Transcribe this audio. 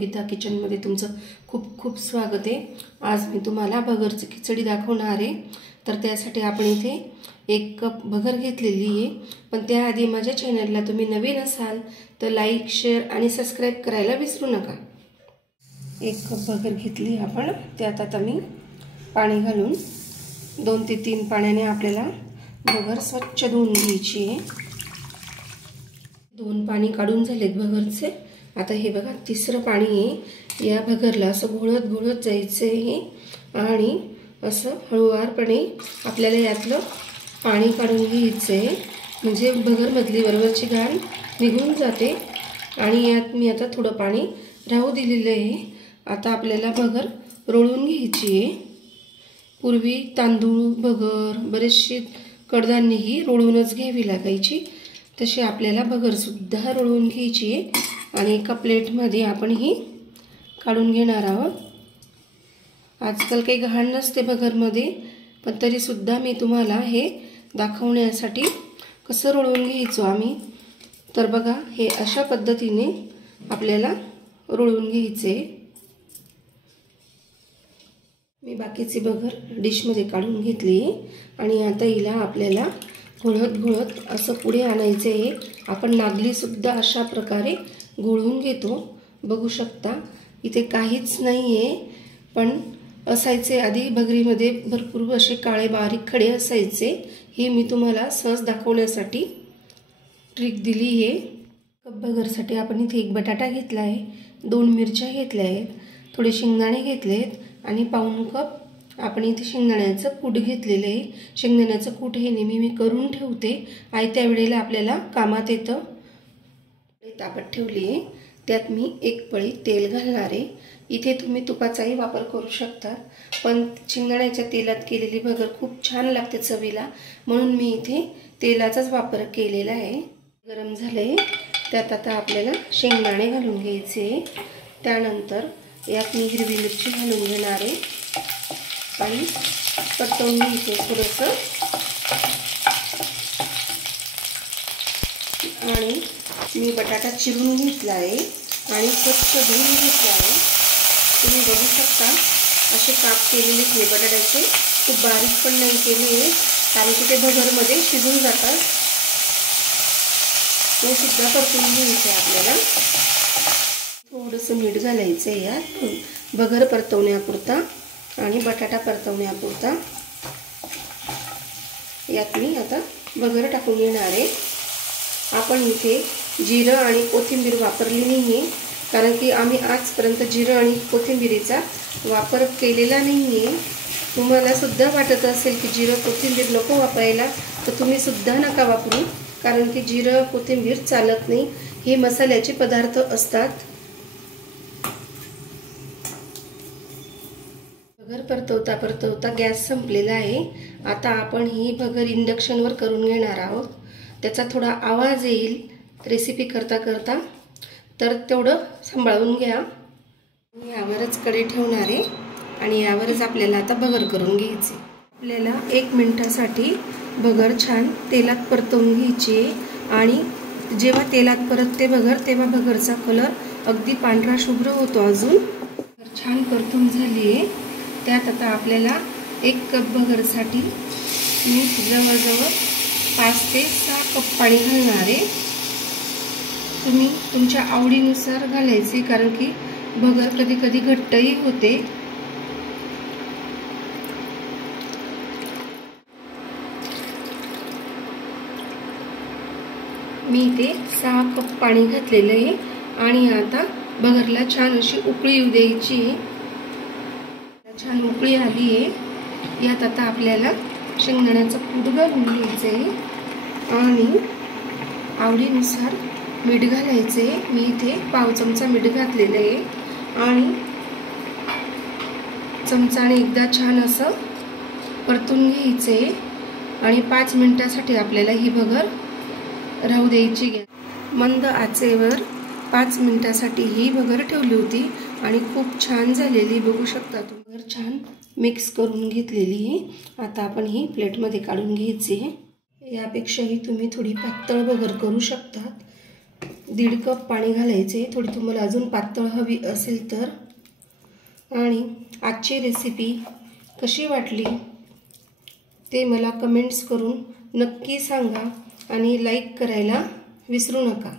योगिता किचनमध्ये तुमचं खूप खूप स्वागत आहे। आज मी तुम्हाला भगरची खिचडी दाखवणार आहे। तर त्यासाठी आपण इथे 1 कप भगर घेतलेली आहे। पण त्याआधी माझ्या चॅनलला तुम्ही नवीन असाल तर लाईक शेअर आणि सबस्क्राइब करायला विसरू नका। 1 कप भगर घेतली आपण, त्यात आता मी पाणी घालून 2 ते 3 पाण्याने आपल्याला भगर स्वच्छ धुवून घ्यायची आहे। 2 पाणी काढून झालेत भगरचे। आता हे बघा तिसरं पाणी आहे। या भगरला असं घोळत घोळत जायचं आहे आणि असं हळूवारपणे आपल्याला यातलं पाणी काढून घ्यायचं आहे, म्हणजे भगरमधली वरवरची घाण निघून जाते। आणि यात मी आता थोडं पाणी राहू दिलेलं आहे। आता आपल्याला भगर रोळून घ्यायची आहे। पूर्वी तांदूळ, भगर, बरेचसे कडधान्य ही रोळूनच घ्यावी लागायची, तशी आपल्याला भगर सुद्धा रोळून घ्यायची आहे। आणि एका प्लेटमध्ये आपण ही काढून घेणार आहोत। आजकाल काही घाण नसते भगरमध्ये, पण तरी सुद्धा मी तुम्हाला हे दाखवण्यासाठी कसं रोळून घ्यायचो आम्ही। तर बघा, हे अशा पद्धतीने आपल्याला रोळून घ्यायचे। मी बाकीची भगर डिशमध्ये काढून घेतली आणि आता हिला आपल्याला घोळत घोळत असं पुढे आणायचे आहे। आपण नागली सुद्धा अशा प्रकारे घोळून घेतो, बघू शकता। इथे काहीच नाही आहे, पण असायचे आधी भगरीमध्ये भरपूर असे काळे बारीक खडे असायचे। हे मी तुम्हाला सहज दाखवण्यासाठी ट्रिक दिली आहे। कप भगरसाठी आपण इथे 1 बटाटा घेतला आहे, 2 मिरच्या घेतल्या आहेत, थोडे शेंगदाणे घेतलेत आणि पाऊण कप आपण इथे शेंगदाण्याचं कूट घेतलेलं आहे। शेंगदाण्याचं कूट हे नेहमी मी करून ठेवते, आयत्या वेळेला आपल्याला कामात येतं। तापत ठेवली आहे, त्यात मी 1 पळी तेल घालणार आहे। इथे तुम्ही तुपाचाही वापर करू शकता, पण शेंगदाण्याच्या तेलात केलेली भगर खूप छान लागते चवीला, म्हणून मी इथे तेलाचाच वापर केलेला आहे। गरम झाले, त्यात आता आपल्याला शेंगदाणे घालून घ्यायचे। त्यानंतर यात मी हिरवी मिरची घालून घेणार आहे आणि परतवून घ्यायचे थोडंसं। आणि मी बटाटा चिरून घेतला आहे आणि स्वच्छ धुवून घेतला आहे। तुम्ही बघू शकता असे काप केलेले मी बटाट्याचे, खूप बारीक पण नाही केले, कारण की ते भगरमध्ये शिजून जातात। ते सुद्धा परतून घ्यायचे आपल्याला। थोडंसं मीठ घालायचं आहे यात, भगर परतवण्यापुरता आणि बटाटा परतवण्यापुरता। यात मी आता भगर टाकून घेणार आहे। आपण इथे जिरं आणि कोथिंबीर वापरली नाही आहे, कारण की आम्ही आजपर्यंत जिरं आणि कोथिंबीरीचा वापर केलेला नाही आहे। तुम्हाला सुद्धा वाटत असेल की जिरं कोथिंबीर नको वापरायला, तर तुम्ही सुद्धा नका वापरू, कारण की जिरं कोथिंबीर चालत नाही, हे मसाल्याचे पदार्थ असतात। भगर परतवता परतवता गॅस संपलेला आहे। आता आपण ही भगर इंडक्शनवर करून घेणार आहोत। त्याचा थोडा आवाज येईल रेसिपी करता करता, तर तेवढं सांभाळून घ्या। यावरच कढई ठेवणार आहे आणि यावरच आपल्याला आता भगर करून घ्यायची। आपल्याला 1 मिनिटासाठी भगर छान तेलात परतवून घ्यायची आणि जेव्हा तेलात परतते भगर, तेव्हा भगरचा कलर अगदी पांढरा शुभ्र होतो। अजून छान परतून झाली आहे। त्यात आता आपल्याला 1 कप भगरसाठी मी जवळजवळ 5 ते 6 कप पाणी घालणार आहे। तुम्ही तुमच्या आवडीनुसार घालायचे, कारण की भगर कधी कधी घट्टही होते। मी इथे 6 कप पाणी घातलेलं आहे आणि आता भगरला छान अशी उकळी येऊ द्यायची आहे। छान उकळी आली आहे, यात आता आपल्याला शेंगदाण्याचं कूट घालून घ्यायचं आहे आणि आवडीनुसार मीठ घालायचे। मी इथे पाव चमचा मीठ घातलेलं आहे आणि चमचाने एकदा छान असं परतून घ्यायचे आणि 5 मिनिटासाठी आपल्याला ही भगर राहू द्यायची। मंद आचेवर 5 मिनिटासाठी ही भगर ठेवली होती आणि खूप छान झालेली, बघू शकता तुम्ही। भगर छान मिक्स करून घेतलेली आहे। आता आपण ही प्लेटमध्ये काढून घ्यायची आहे। यापेक्षाही तुम्ही थोडी पातळ भगर करू शकता, 1.5 कप पाणी घालायचे, थोडी तुम्हाला अजून पातळ हवी असेल तर. आणि आजची रेसिपी कशी वाटली ते मला कमेंट्स करून नक्की सांगा आणि लाईक करायला विसरू नका.